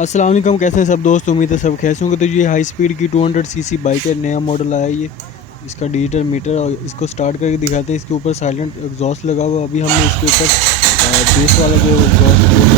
अस्सलाम वालेकुम, कैसे हैं सब दोस्त। उम्मीद है सब कैसे होंगे। तो ये हाई स्पीड की 200 सीसी बाइक है, नया मॉडल आया ये। इसका डिजिटल मीटर, और इसको स्टार्ट करके दिखाते हैं। इसके ऊपर साइलेंट एग्जॉस्ट लगा हुआ। अभी हमने इसके ऊपर बेस वाला जो एग्जॉस्ट